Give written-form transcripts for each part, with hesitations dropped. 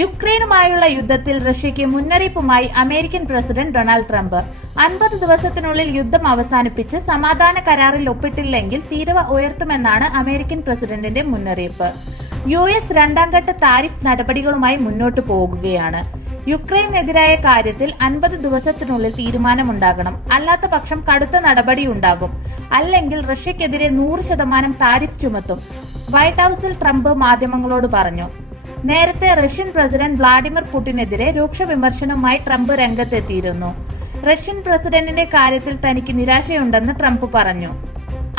യുക്രൈനുമായുള്ള യുദ്ധത്തിൽ റഷ്യയ്ക്ക് മുന്നറിയിപ്പുമായി American president Donald Trump. 50 ദിവസത്തിനുള്ളിൽ യുദ്ധം അവസാനിപ്പിച്ച് സമാധാന കരാറിൽ ഒപ്പിട്ടില്ലെങ്കിൽ തീരുവ ഉയർത്തുമെന്നാണ് അമേരിക്കൻ പ്രസിഡന്റിന്റെ മുന്നറിയിപ്പ്. US രണ്ടാംഘട്ട താരിഫ് നടപടികളുമായി മുന്നോട്ടു പോകുകയാണ്. യുക്രൈനെതിരായ കാര്യത്തിൽ 50 ദിവസത്തിനുള്ളിൽ തീരുമാനമുണ്ടാകണം. അല്ലാത്ത പക്ഷം കടുത്ത നടപടിയുണ്ടാകും. അല്ലെങ്കിൽ റഷ്യക്കെതിരെ 100% താരിഫ് ചുമത്തും. വൈറ്റ് ഹൌസിൽ ട്രംപ് മാധ്യമങ്ങളോട് പറഞ്ഞു. നേരത്തെ റഷ്യൻ പ്രസിഡന്റ് വ്ളാഡിമിർ പുടിനെതിരെ രൂക്ഷ വിമർശനവുമായി ട്രംപ് രംഗത്തെത്തിയിരുന്നു. റഷ്യൻ പ്രസിഡന്റിന്റെ കാര്യത്തിൽ തനിക്ക് നിരാശയുണ്ടെന്ന് ട്രംപ് പറഞ്ഞു.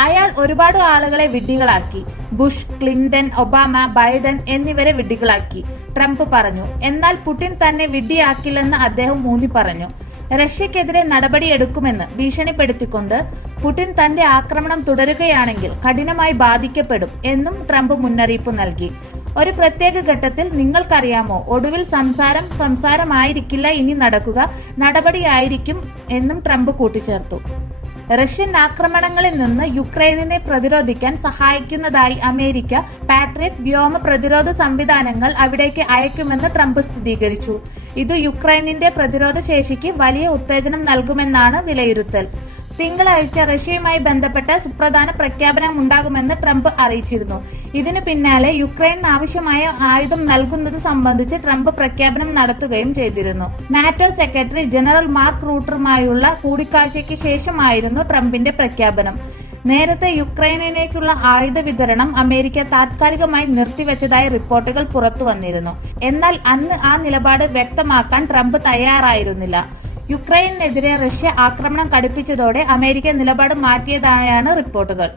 അയാൾ ഒരുപാട് ആളുകളെ വിഡ്ഢികളാക്കി. ബുഷ്, ക്ലിന്റൺ, ഒബാമ, ബൈഡൻ എന്നിവരെ വിഡ്ഢികളാക്കി, ട്രംപ് പറഞ്ഞു. എന്നാൽ പുടിൻ തന്നെ വിഡ്ഢിയാക്കില്ലെന്ന് അദ്ദേഹം ഊന്നി പറഞ്ഞു. റഷ്യക്കെതിരെ നടപടിയെടുക്കുമെന്ന് ഭീഷണിപ്പെടുത്തിക്കൊണ്ട് പുടിൻ തന്റെ ആക്രമണം തുടരുകയാണെങ്കിൽ കഠിനമായി ബാധിക്കപ്പെടും എന്നും ട്രംപ് മുന്നറിയിപ്പ് നൽകി. ഒരു പ്രത്യേക ഘട്ടത്തിൽ നിങ്ങൾക്കറിയാമോ, ഒടുവിൽ സംസാരമായിരിക്കില്ല ഇനി നടക്കുക, നടപടിയായിരിക്കും എന്നും ട്രംപ് കൂട്ടിച്ചേർത്തു. റഷ്യൻ ആക്രമണങ്ങളിൽ നിന്ന് യുക്രൈനിനെ പ്രതിരോധിക്കാൻ സഹായിക്കുന്നതായി അമേരിക്ക പാട്രിയറ്റ് വ്യോമ പ്രതിരോധ സംവിധാനങ്ങൾ അവിടേക്ക് അയക്കുമെന്ന് ട്രംപ് സ്ഥിരീകരിച്ചു. ഇത് യുക്രൈനിന്റെ പ്രതിരോധ ശേഷിക്ക് വലിയ ഉത്തേജനം നൽകുമെന്നാണ് വിലയിരുത്തൽ. തിങ്കളാഴ്ച റഷ്യയുമായി ബന്ധപ്പെട്ട സുപ്രധാന പ്രഖ്യാപനം ഉണ്ടാകുമെന്ന് ട്രംപ് അറിയിച്ചിരുന്നു. ഇതിനു പിന്നാലെ യുക്രൈന് ആവശ്യമായ ആയുധം നൽകുന്നത് സംബന്ധിച്ച് ട്രംപ് പ്രഖ്യാപനം നടത്തുകയും ചെയ്തിരുന്നു. നാറ്റോ സെക്രട്ടറി ജനറൽ മാർക്ക് റൂട്ടറുമായുള്ള കൂടിക്കാഴ്ചയ്ക്ക് ശേഷമായിരുന്നു ട്രംപിന്റെ പ്രഖ്യാപനം. നേരത്തെ യുക്രൈനിലേക്കുള്ള ആയുധ വിതരണം അമേരിക്ക താത്കാലികമായി നിർത്തിവെച്ചതായി റിപ്പോർട്ടുകൾ പുറത്തു വന്നിരുന്നു. എന്നാൽ അന്ന് ആ നിലപാട് വ്യക്തമാക്കാൻ ട്രംപ് തയ്യാറായിരുന്നില്ല. യുക്രൈനെതിരെ റഷ്യ ആക്രമണം കടുപ്പിച്ചതോടെ അമേരിക്ക നിലപാട് മാറ്റിയതായാണ് റിപ്പോർട്ടുകൾ.